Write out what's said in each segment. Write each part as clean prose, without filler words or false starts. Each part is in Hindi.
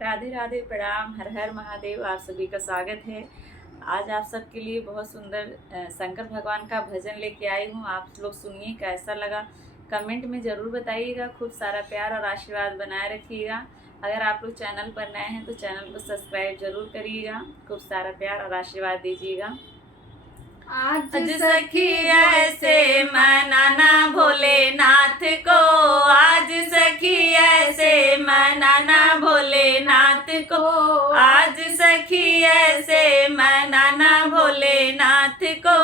राधे राधे, प्रणाम, हर हर महादेव। आप सभी का स्वागत है। आज आप सबके लिए बहुत सुंदर शंकर भगवान का भजन लेके आई हूँ। आप लोग सुनिए, कैसा लगा कमेंट में ज़रूर बताइएगा। खूब सारा प्यार और आशीर्वाद बनाए रखिएगा। अगर आप लोग चैनल पर नए हैं तो चैनल को सब्सक्राइब जरूर करिएगा। खूब सारा प्यार और आशीर्वाद दीजिएगा। आज सखी ऐसे मनाना भोलेनाथ को, आज सखी ऐसे मनाना भोलेनाथ को, आज सखी ऐसे मनाना भोलेनाथ को,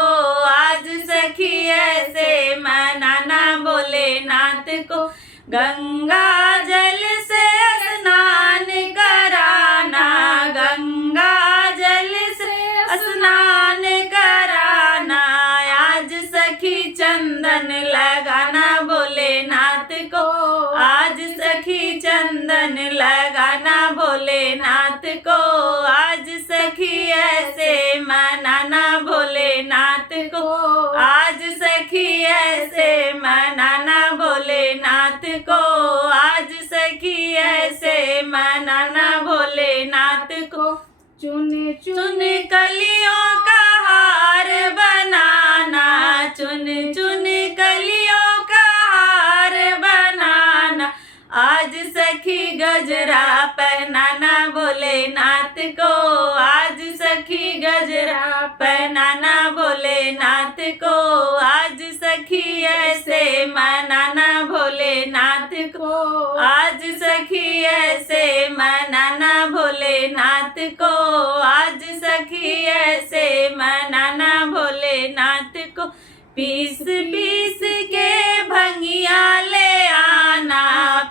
आज सखी ऐसे मनाना भोलेनाथ को। गंगा जल से स्नान कराना, गंगा जल से स्नान कराना, आज सखी चंदन लगाना भोलेनाथ को, आज सखी चंदन लगाना भोलेनाथ को, आज सखी ऐसे मनाना भोलेनाथ को, आज सखी ऐसे मनाना भोलेनाथ को, आज सखी ऐसे मनाना भोलेनाथ को। चुन चुन कलियों का हार बनाना, चुन चुन कलियों का हार बनाना, आज सखी गजरा पहनाना भोलेनाथ को, आज सखी गजरा पहनाना भोलेनाथ को, आज सखी ऐसे मनाना भोलेनाथ को, आज सखी ऐसे मनाना भोलेनाथ को, आज सखी ऐसे मनाना भोलेनाथ को। पीस पीस के भंगिया ले आना,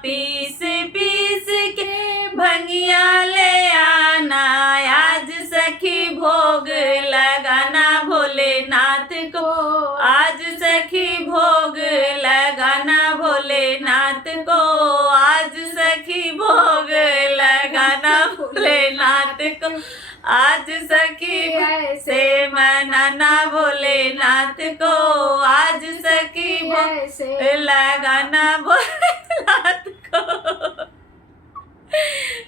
पीस पीस के भंगिया ले आना, आज सखी भोग लगाना भोलेनाथ को, आज सखी भोग लगाना भोलेनाथ को, आज सखी भोग लगाना भोलेनाथ को, आज सखी ऐसे मनाना भोलेनाथ को, आज सखी भोग लगाना भोलेनाथ को।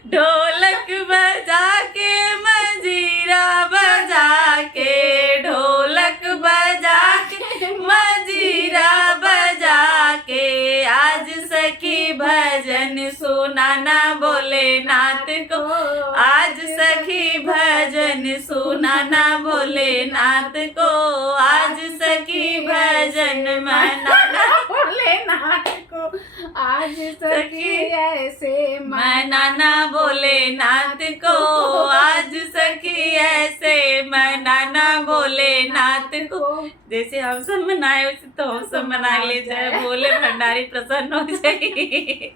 ढोलक बजा के मंजीरा बजा के, ढोलक बजा के मंजीरा बजा के, आज सखी भजन सुनाना भोलेनाथ को, आज सखी भजन सुनाना भोलेनाथ को, आज सखी भजन मनाना भोलेनाथ को, आज सखी ऐसे मनाना भोलेनाथ को, आज सखी ऐसे मनाना भोलेनाथ को। जैसे हम सब मनाए वैसे तो हम सब मना ले जाए, भोले भंडारी प्रसन्न हो जाए।